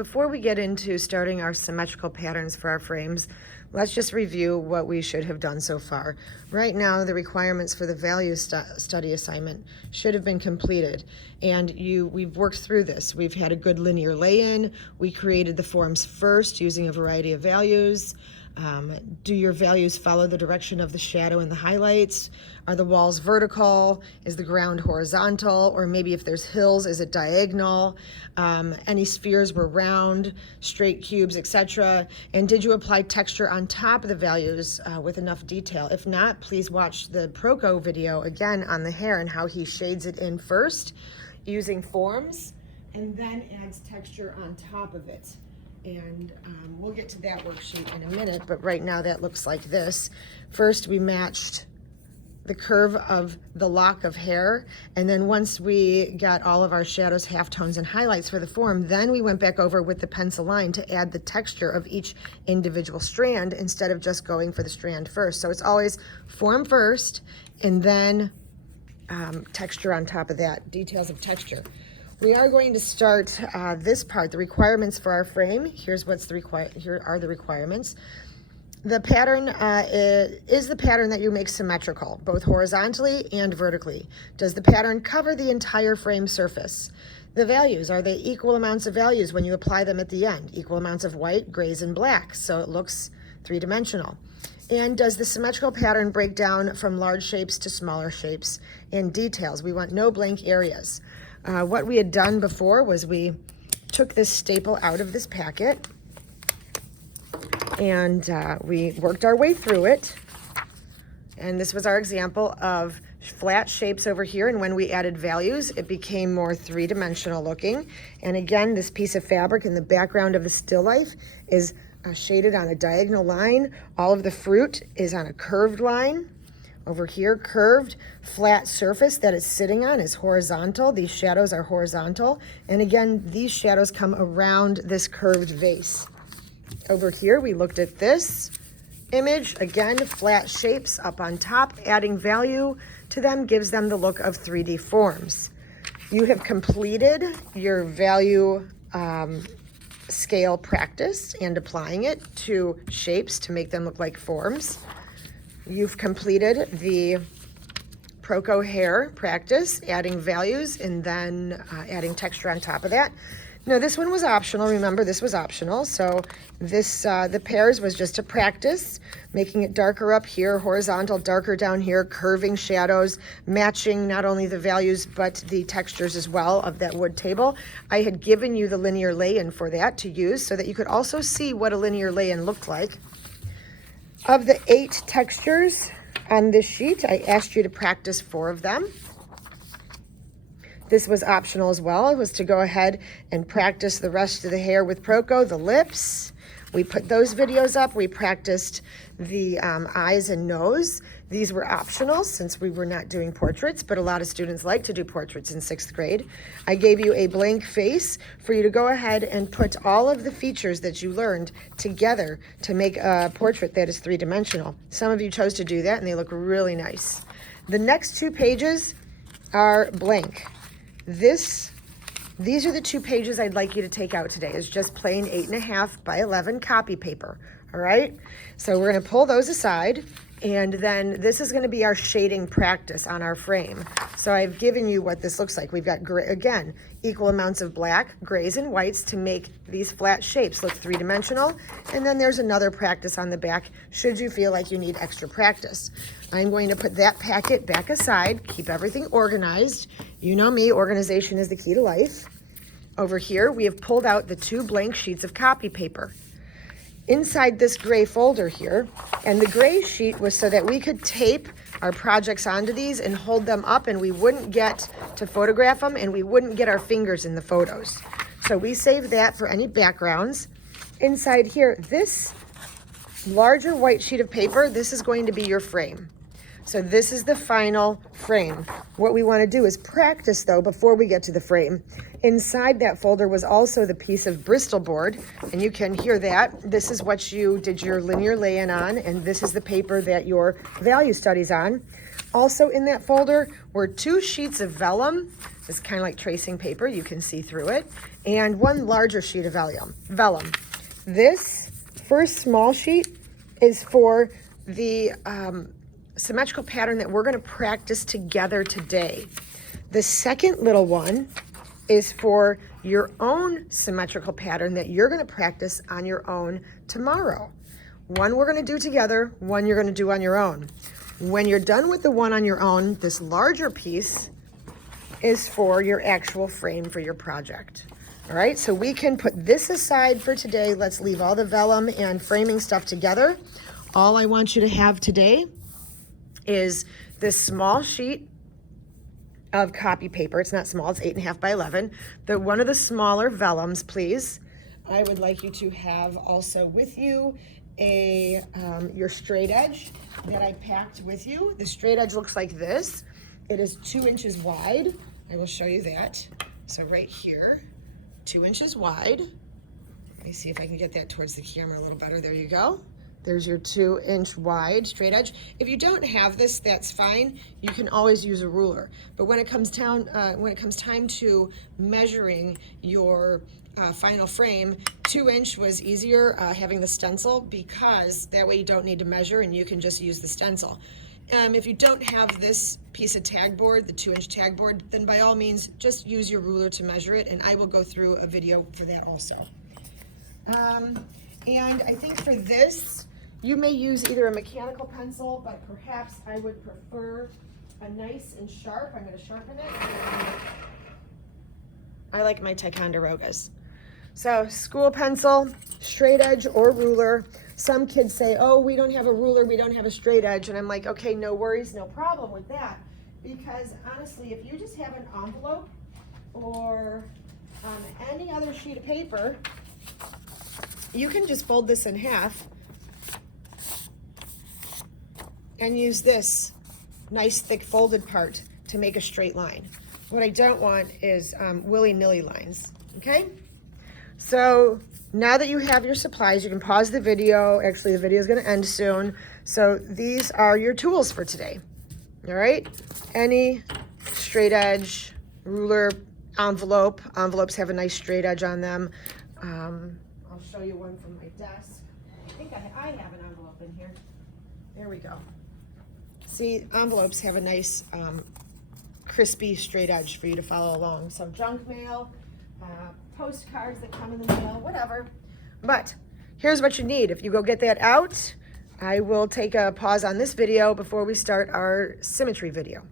Before we get into starting our symmetrical patterns for our frames, let's just review what we should have done so far. Right now, the requirements for the value study assignment should have been completed, and we've worked through this. We've had a good linear lay-in. We created the forms first using a variety of values. Do your values follow the direction of the shadow and the highlights? Are the walls vertical? Is the ground horizontal? Or maybe if there's hills, is it diagonal? Any spheres were round, straight cubes, etc. And did you apply texture on top of the values with enough detail? If not, please watch the Proco video again on the hair and how he shades it in first using forms and then adds texture on top of it. And we'll get to that worksheet in a minute, but right now that looks like this. First, we matched the curve of the lock of hair, and then once we got all of our shadows, halftones, and highlights for the form, then we went back over with the pencil line to add the texture of each individual strand instead of just going for the strand first. So it's always form first, and then texture on top of that, details of texture. We are going to start this part, the requirements for our frame. Here are the requirements. The pattern is the pattern that you make symmetrical, both horizontally and vertically. Does the pattern cover the entire frame surface? The values, are they equal amounts of values when you apply them at the end? Equal amounts of white, grays, and black, so it looks three-dimensional. And does the symmetrical pattern break down from large shapes to smaller shapes and details? We want no blank areas. What we had done before was we took this staple out of this packet and we worked our way through it. And this was our example of flat shapes over here, and when we added values, it became more three-dimensional looking. And again, this piece of fabric in the background of the still life is shaded on a diagonal line. All of the fruit is on a curved line. Over here, curved, flat surface that it's sitting on is horizontal. These shadows are horizontal. And again, these shadows come around this curved vase. Over here, we looked at this image. Again, flat shapes up on top. Adding value to them gives them the look of 3D forms. You have completed your value scale practice and applying it to shapes to make them look like forms. You've completed the Proco hair practice, adding values and then adding texture on top of that. Now this one was optional. Remember, this was optional. So this the pairs was just a practice, making it darker up here, horizontal, darker down here, curving shadows, matching not only the values but the textures as well of that wood table. I had given you the linear lay-in for that to use so that you could also see what a linear lay-in looked like. Of the 8 textures on this sheet, I asked you to practice 4 of them. This was optional as well. It was to go ahead and practice the rest of the hair with Proco, the lips. We put those videos up. We practiced the eyes and nose. These were optional since we were not doing portraits, but a lot of students like to do portraits in 6th grade. I gave you a blank face for you to go ahead and put all of the features that you learned together to make a portrait that is 3-dimensional. Some of you chose to do that and they look really nice. The next 2 pages are blank. These are the 2 pages I'd like you to take out today. It's just plain 8.5 by 11 copy paper, all right? So we're gonna pull those aside, and then this is gonna be our shading practice on our frame. So I've given you what this looks like. We've got, again, equal amounts of black, grays, and whites to make these flat shapes look 3-dimensional. And then there's another practice on the back, should you feel like you need extra practice. I'm going to put that packet back aside, keep everything organized. You know me, organization is the key to life. Over here, we have pulled out the 2 blank sheets of copy paper. Inside this gray folder here, and the gray sheet was so that we could tape our projects onto these and hold them up, and we wouldn't get to photograph them and we wouldn't get our fingers in the photos. So we saved that for any backgrounds. Inside here, this larger white sheet of paper, this is going to be your frame. So this is the final frame. What we want to do is practice though before we get to the frame. Inside that folder was also the piece of Bristol board, and you can hear that. This is what you did your linear lay-in on, and this is the paper that your value study's on. Also in that folder were 2 sheets of vellum It's kind of like tracing paper. You can see through it. And one larger sheet of vellum. This first small sheet is for the symmetrical pattern that we're going to practice together today. The second little one is for your own symmetrical pattern that you're going to practice on your own tomorrow. One we're going to do together, one you're going to do on your own. When you're done with the one on your own, this larger piece is for your actual frame for your project. All right, so we can put this aside for today. Let's leave all the vellum and framing stuff together. All I want you to have today is this small sheet of copy paper. It's not small, it's 8.5 by 11. One of the smaller vellums, please. I would like you to have also with you your straight edge that I packed with you. The straight edge looks like this. It is 2 inches wide. I will show you that. So right here, 2 inches wide. Let me see if I can get that towards the camera a little better. There you go. There's your 2-inch wide straight edge. If you don't have this, that's fine. You can always use a ruler. But when it comes time to measuring your final frame, 2-inch was easier having the stencil, because that way you don't need to measure and you can just use the stencil. If you don't have this piece of tag board, the 2-inch tag board, then by all means just use your ruler to measure it, and I will go through a video for that also. And I think for this, you may use either a mechanical pencil, but perhaps I would prefer a nice and sharp. I'm going to sharpen it. I like my Ticonderogas. So school pencil, straight edge or ruler. Some kids say, oh, we don't have a ruler, we don't have a straight edge. And I'm like, okay, no worries, no problem with that. Because honestly, if you just have an envelope or any other sheet of paper, you can just fold this in half and use this nice thick folded part to make a straight line. What I don't want is willy-nilly lines, okay? So now that you have your supplies, you can pause the video. Actually, the video is going to end soon. So these are your tools for today, all right? Any straight edge, ruler, envelope. Envelopes have a nice straight edge on them. I'll show you one from my desk. I think I have an envelope in here. There we go. See, envelopes have a nice crispy straight edge for you to follow along. Some junk mail, postcards that come in the mail, whatever. But here's what you need. If you go get that out, I will take a pause on this video before we start our symmetry video.